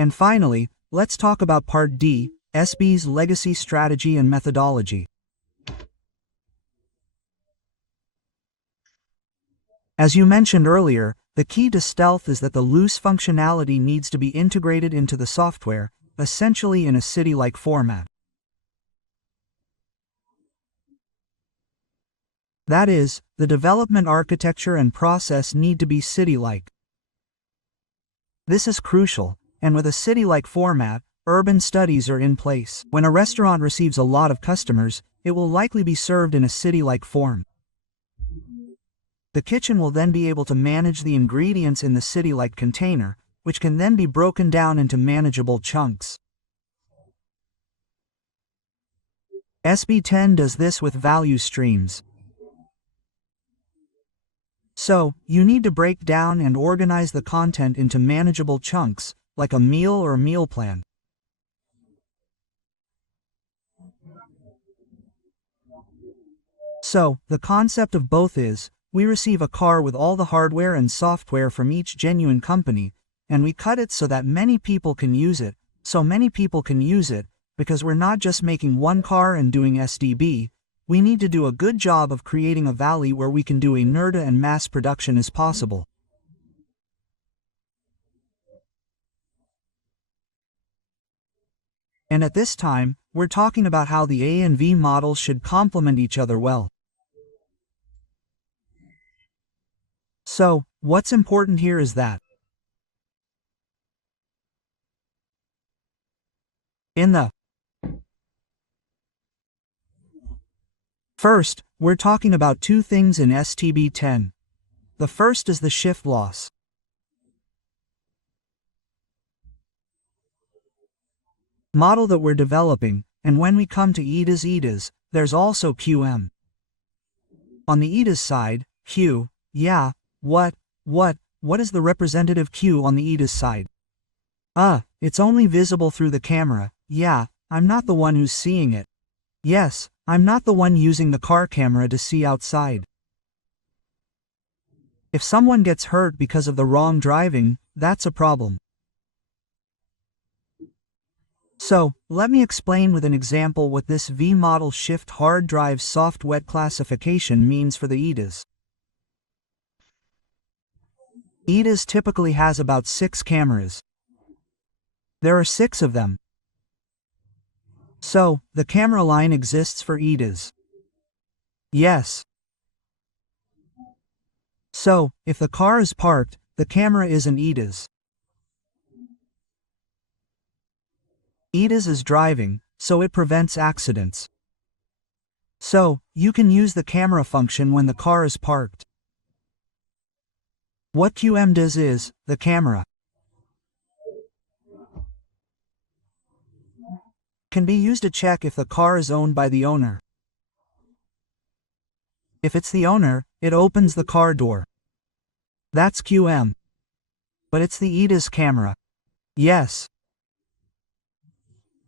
And finally, let's talk about Part D, SB's legacy strategy and methodology. As you mentioned earlier, the key to stealth is that the loose functionality needs to be integrated into the software, essentially in a city-like format. That is, the development architecture and process need to be city-like. This is crucial, and with a city-like format, urban studies are in place. When a restaurant receives a lot of customers, it will likely be served in a city-like form. The kitchen will then be able to manage the ingredients in the city-like container, which can then be broken down into manageable chunks. SB10 does this with value streams. So, you need to break down and organize the content into manageable chunks, like a meal or a meal plan. So, the concept of both is, we receive a car with all the hardware and software from each genuine company, and we cut it so that many people can use it, because we're not just making one car and doing SDB, we need to do a good job of creating a valley where we can do a NERDA and mass production as possible. And at this time, we're talking about how the A and V models should complement each other well. So, what's important here is that First, we're talking about two things in STB10. The first is the shift loss. Model that we're developing, and when we come to AUTOSAR, there's also QM. On the AUTOSAR side, Q, yeah, what is the representative Q on the AUTOSAR side? It's only visible through the camera, yeah, I'm not the one who's seeing it. Yes, I'm not the one using the car camera to see outside. If someone gets hurt because of the wrong driving, that's a problem. So, let me explain with an example what this V-model shift hard drive soft-wet classification means for the AUTOSAR. AUTOSAR typically has about 6 cameras. There are 6 of them. So, the camera line exists for AUTOSAR. Yes. So, if the car is parked, the camera is an AUTOSAR. AUTOSAR is driving, so it prevents accidents. So, you can use the camera function when the car is parked. What QM does is, the camera can be used to check if the car is owned by the owner. If it's the owner, it opens the car door. That's QM. But it's the AUTOSAR camera. Yes.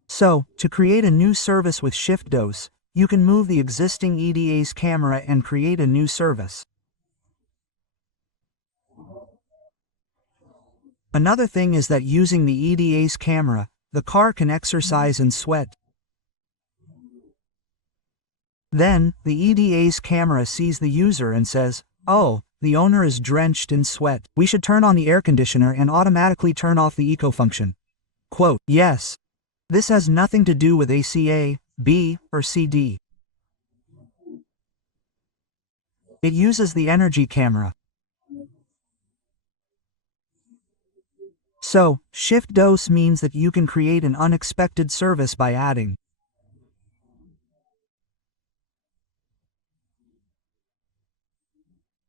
So, to create a new service with shift dose, you can move the existing EDA's camera and create a new service. Another thing is that using the EDA's camera, the car can exercise and sweat. Then, the EDA's camera sees the user and says, "Oh, the owner is drenched in sweat. We should turn on the air conditioner and automatically turn off the eco function." Quote, yes. This has nothing to do with ACA, B, or CD. It uses the energy camera. So, shift dose means that you can create an unexpected service by adding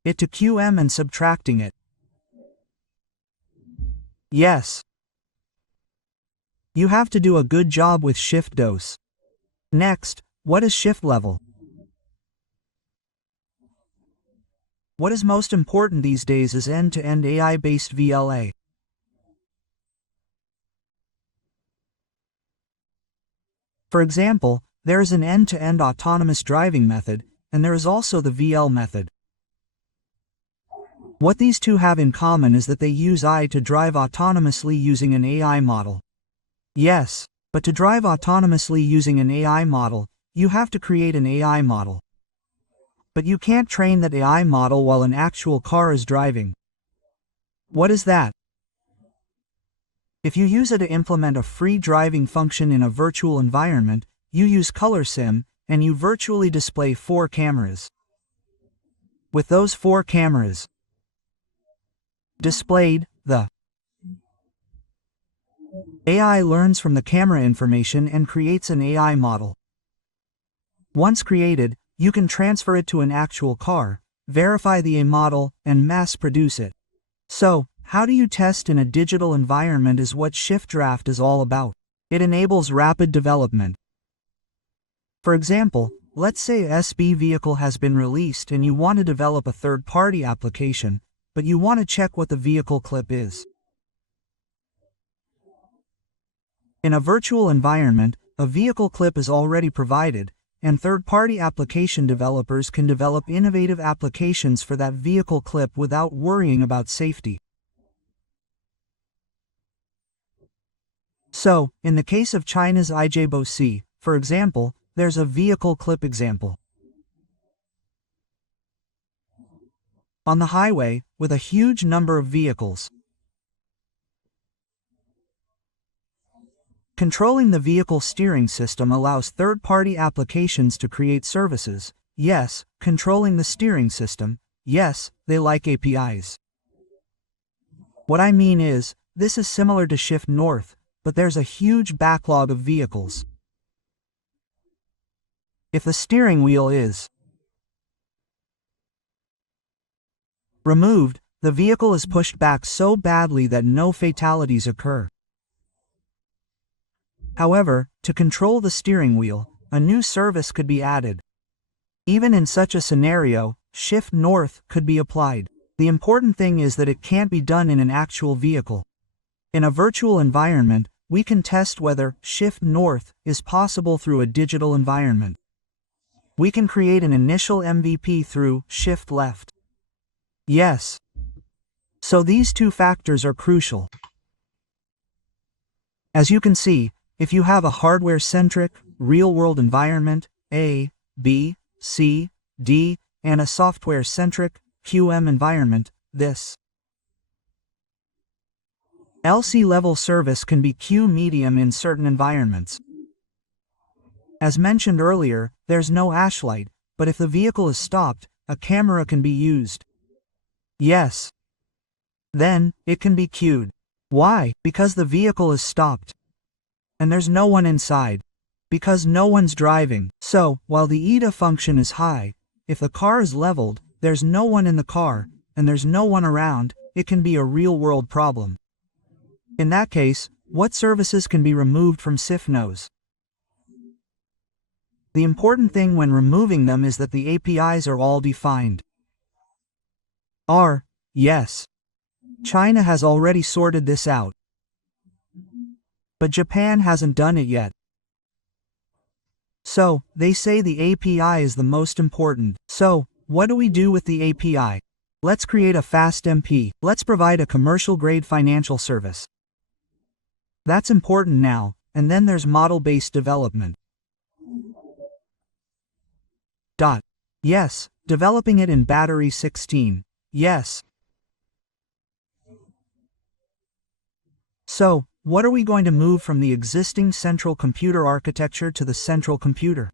it to QM and subtracting it. Yes. You have to do a good job with shift dose. Next, what is shift level? What is most important these days is end-to-end AI-based VLA. For example, there is an end-to-end autonomous driving method, and there is also the VL method. What these two have in common is that they use AI to drive autonomously using an AI model. Yes, but to drive autonomously using an AI model, you have to create an AI model. But you can't train that AI model while an actual car is driving. What is that? If you use it to implement a free driving function in a virtual environment, you use Color Sim, and you virtually display 4 cameras. With those 4 cameras displayed, the AI learns from the camera information and creates an AI model. Once created, you can transfer it to an actual car, verify the AI model, and mass produce it. So, how do you test in a digital environment is what Shift Draft is all about. It enables rapid development. For example, let's say a SB vehicle has been released and you want to develop a third-party application, but you want to check what the vehicle clip is. In a virtual environment, a vehicle clip is already provided, and third-party application developers can develop innovative applications for that vehicle clip without worrying about safety. So, in the case of China's IJBOC, for example, there's a vehicle clip example. On the highway, with a huge number of vehicles. Controlling the vehicle steering system allows third-party applications to create services. Yes, controlling the steering system. Yes, they like APIs. What I mean is, this is similar to Shift North, but there's a huge backlog of vehicles. If the steering wheel is removed, the vehicle is pushed back so badly that no fatalities occur. However, to control the steering wheel, a new service could be added. Even in such a scenario, Shift North could be applied. The important thing is that it can't be done in an actual vehicle. In a virtual environment, we can test whether Shift North is possible through a digital environment. We can create an initial MVP through Shift Left. Yes. So these two factors are crucial. As you can see, if you have a hardware-centric, real-world environment, A, B, C, D, and a software-centric, QM environment, this LC-level service can be Q medium in certain environments. As mentioned earlier, there's no ashlight, but if the vehicle is stopped, a camera can be used. Yes. Then, it can be queued. Why? Because the vehicle is stopped. And there's no one inside. Because no one's driving. So, while the ETA function is high, if the car is leveled, there's no one in the car, and there's no one around, it can be a real-world problem. In that case, what services can be removed from SIFNOS? The important thing when removing them is that the APIs are all defined. Yes. China has already sorted this out. But Japan hasn't done it yet. So, they say the API is the most important. So, what do we do with the API? Let's create a fast MP. Let's provide a commercial-grade financial service. That's important now, and then there's model-based development. Yes, developing it in Battery 16. Yes. So, what are we going to move from the existing central computer architecture to the central computer?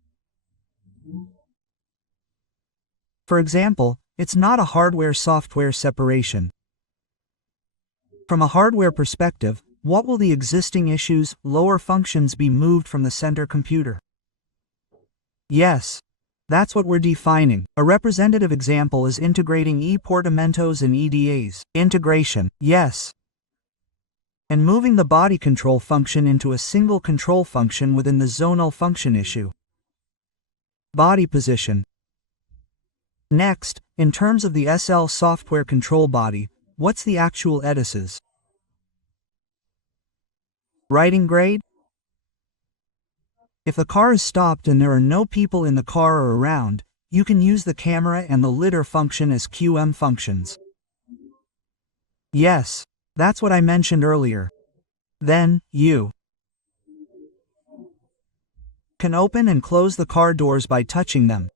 For example, it's not a hardware-software separation. From a hardware perspective, what will the existing issues, lower functions be moved from the center computer? Yes. That's what we're defining. A representative example is integrating e-portamentos and EDAs. Integration. Yes. And moving the body control function into a single control function within the zonal function issue. Body position. Next, in terms of the SL software control body, what's the actual EDISs? Writing grade? If the car is stopped and there are no people in the car or around, you can use the camera and the lidar function as QM functions. Yes, that's what I mentioned earlier. Then, you can open and close the car doors by touching them.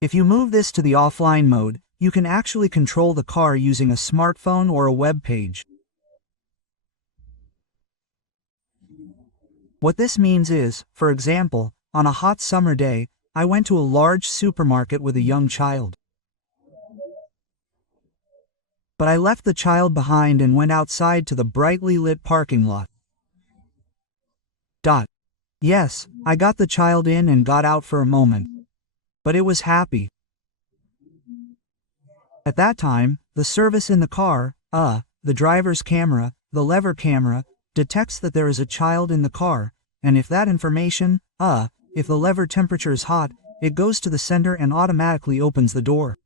If you move this to the offline mode, you can actually control the car using a smartphone or a web page. What this means is, for example, on a hot summer day, I went to a large supermarket with a young child. But I left the child behind and went outside to the brightly lit parking lot. Yes, I got the child in and got out for a moment. But it was happy. At that time, the service in the car, the driver's camera, the lever camera, detects that there is a child in the car, and if that information, if the lever temperature is hot, it goes to the sender and automatically opens the door.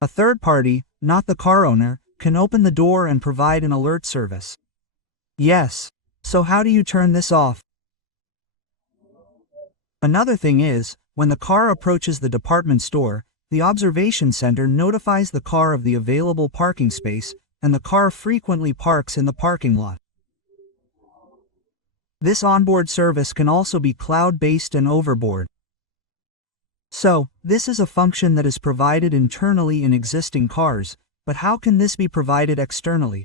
A third party, not the car owner, can open the door and provide an alert service. Yes. So how do you turn this off? Another thing is, when the car approaches the department store, the observation center notifies the car of the available parking space, and the car frequently parks in the parking lot. This onboard service can also be cloud-based and overboard. So, this is a function that is provided internally in existing cars, but how can this be provided externally?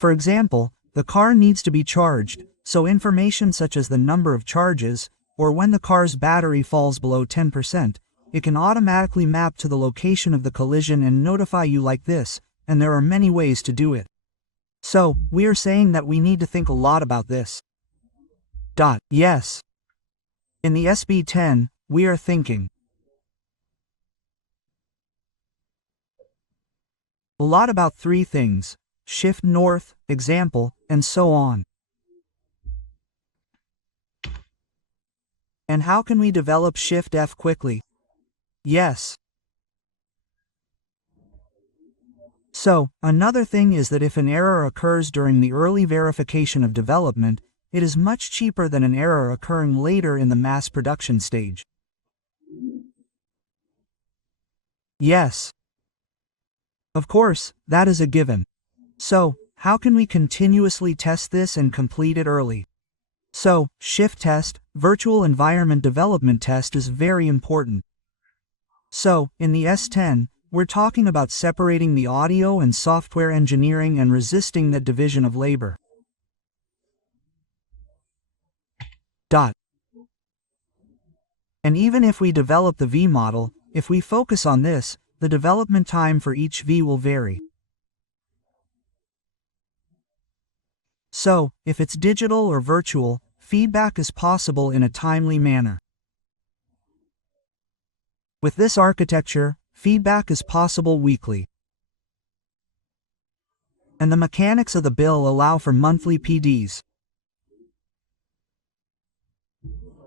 For example, the car needs to be charged, so information such as the number of charges, or when the car's battery falls below 10%, it can automatically map to the location of the collision and notify you like this, and there are many ways to do it. So, we are saying that we need to think a lot about this. Yes. In the SB10, we are thinking a lot about three things: shift north, example, and so on. And how can we develop shift F quickly? Yes. So, another thing is that if an error occurs during the early verification of development, it is much cheaper than an error occurring later in the mass production stage. Yes. Of course, that is a given. So, how can we continuously test this and complete it early? So, shift test, virtual environment development test is very important. So, in the S10, we're talking about separating the audio and software engineering and resisting that division of labor. And even if we develop the V model, if we focus on this, the development time for each V will vary. So, if it's digital or virtual, feedback is possible in a timely manner. With this architecture, feedback is possible weekly. And the mechanics of the bill allow for monthly PDs.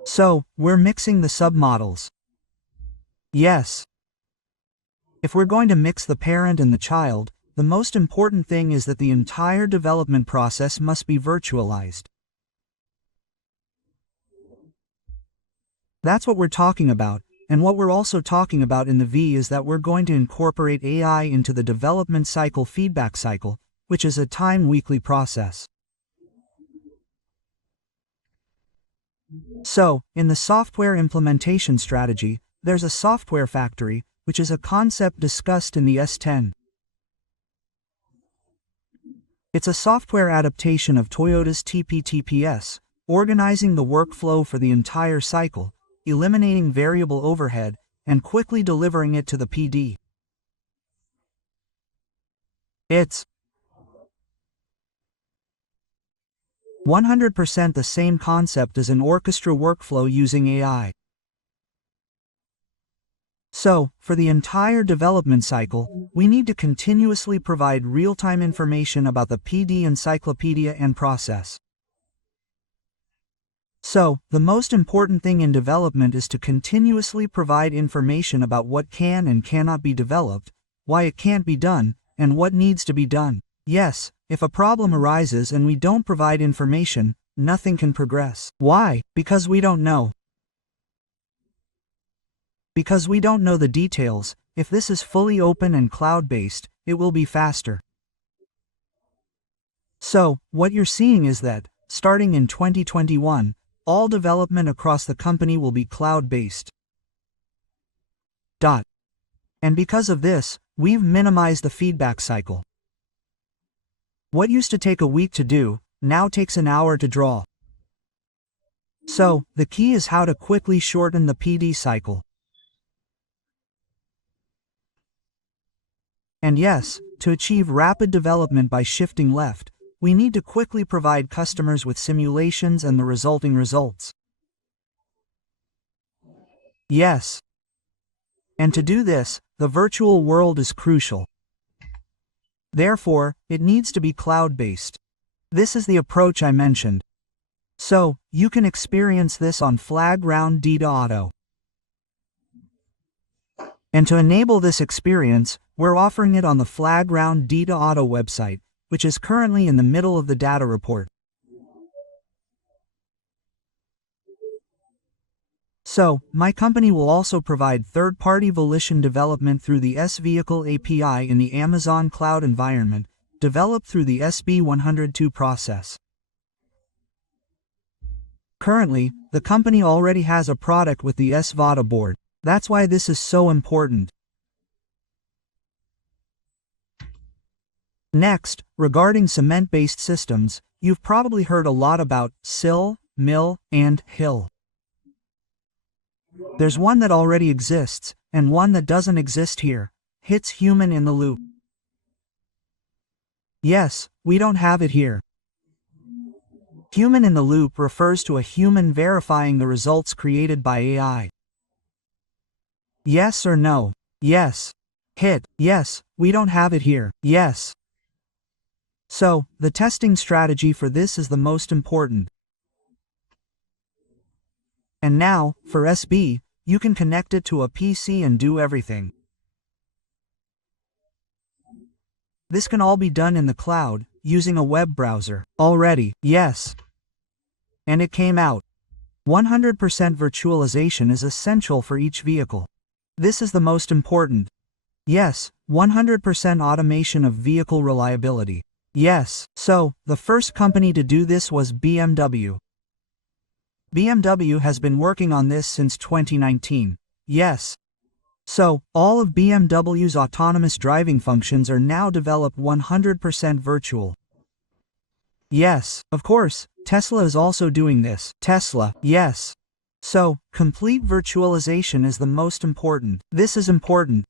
So, we're mixing the submodels. Yes. If we're going to mix the parent and the child, the most important thing is that the entire development process must be virtualized. That's what we're talking about, and what we're also talking about in the V is that we're going to incorporate AI into the development cycle feedback cycle, which is a time-weekly process. So, in the software implementation strategy, there's a software factory, which is a concept discussed in the S10. It's a software adaptation of Toyota's TPTPS, organizing the workflow for the entire cycle, eliminating variable overhead, and quickly delivering it to the PD. It's 100% the same concept as an orchestra workflow using AI. So, for the entire development cycle, we need to continuously provide real-time information about the PD encyclopedia and process. So, the most important thing in development is to continuously provide information about what can and cannot be developed, why it can't be done, and what needs to be done. Yes, if a problem arises and we don't provide information, nothing can progress. Why? Because we don't know. Because we don't know the details, if this is fully open and cloud-based, it will be faster. So, what you're seeing is that, starting in 2021, all development across the company will be cloud-based. And because of this, we've minimized the feedback cycle. What used to take a week to do, now takes an hour to draw. So, the key is how to quickly shorten the PD cycle. And yes, to achieve rapid development by shifting left, we need to quickly provide customers with simulations and the resulting results. Yes. And to do this, the virtual world is crucial. Therefore, it needs to be cloud-based. This is the approach I mentioned. So, you can experience this on Flaground Digital.auto. And to enable this experience, we're offering it on the Flaground Digital.auto website, which is currently in the middle of the data report. So, my company will also provide third-party volition development through the S-Vehicle API in the Amazon cloud environment, developed through the SB102 process. Currently, the company already has a product with the SVADA board. That's why this is so important. Next, regarding cement-based systems, you've probably heard a lot about SIL, MIL, and HIL. There's one that already exists, and one that doesn't exist here. It's human in the loop. Yes, we don't have it here. Human in the loop refers to a human verifying the results created by AI. Yes or no? Yes. Hit. Yes, we don't have it here. Yes. So, the testing strategy for this is the most important. And now, for SB, you can connect it to a PC and do everything. This can all be done in the cloud, using a web browser. Already, yes. And it came out. 100% virtualization is essential for each vehicle. This is the most important. Yes, 100% automation of vehicle reliability. Yes, so, the first company to do this was BMW. BMW has been working on this since 2019. Yes. So, all of BMW's autonomous driving functions are now developed 100% virtual. Yes, of course, Tesla is also doing this. Tesla, yes. So, complete virtualization is the most important. This is important.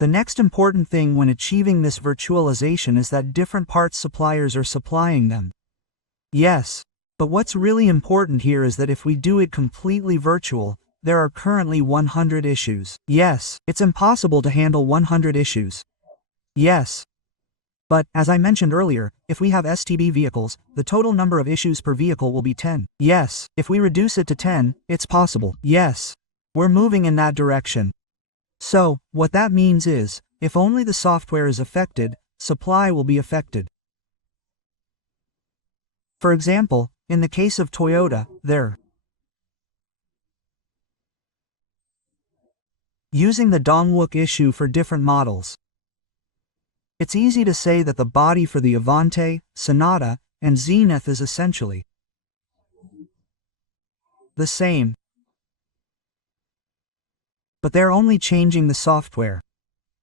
The next important thing when achieving this virtualization is that different parts suppliers are supplying them. Yes. But what's really important here is that if we do it completely virtual, there are currently 100 issues. Yes, it's impossible to handle 100 issues. Yes. But, as I mentioned earlier, if we have STB vehicles, the total number of issues per vehicle will be 10. Yes, if we reduce it to 10, it's possible. Yes. We're moving in that direction. So, what that means is, if only the software is affected, supply will be affected. For example, in the case of Toyota, they're using the Dongwook issue for different models. It's easy to say that the body for the Avante, Sonata, and Zenith is essentially the same. But they're only changing the software.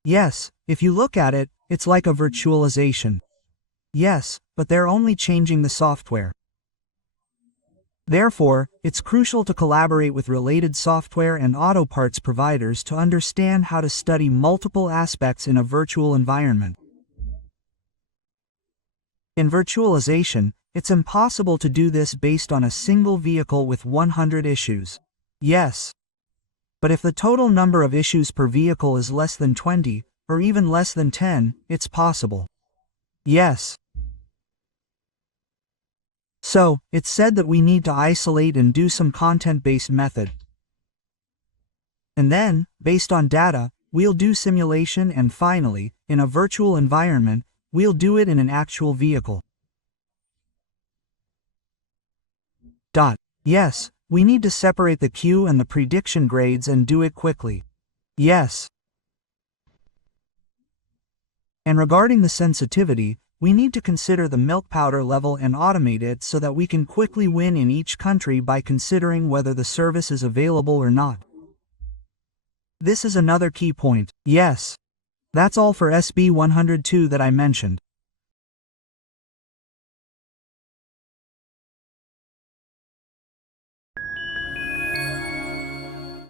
Yes, if you look at it, it's like a virtualization. Yes, but they're only changing the software. Therefore, it's crucial to collaborate with related software and auto parts providers to understand how to study multiple aspects in a virtual environment. In virtualization, it's impossible to do this based on a single vehicle with 100 issues. Yes. But if the total number of issues per vehicle is less than 20, or even less than 10, it's possible. Yes. So, it's said that we need to isolate and do some content-based method. And then, based on data, we'll do simulation and finally, in a virtual environment, we'll do it in an actual vehicle. Yes, we need to separate the queue and the prediction grades and do it quickly. Yes. And regarding the sensitivity, we need to consider the milk powder level and automate it so that we can quickly win in each country by considering whether the service is available or not. This is another key point. Yes. That's all for SB 102 that I mentioned.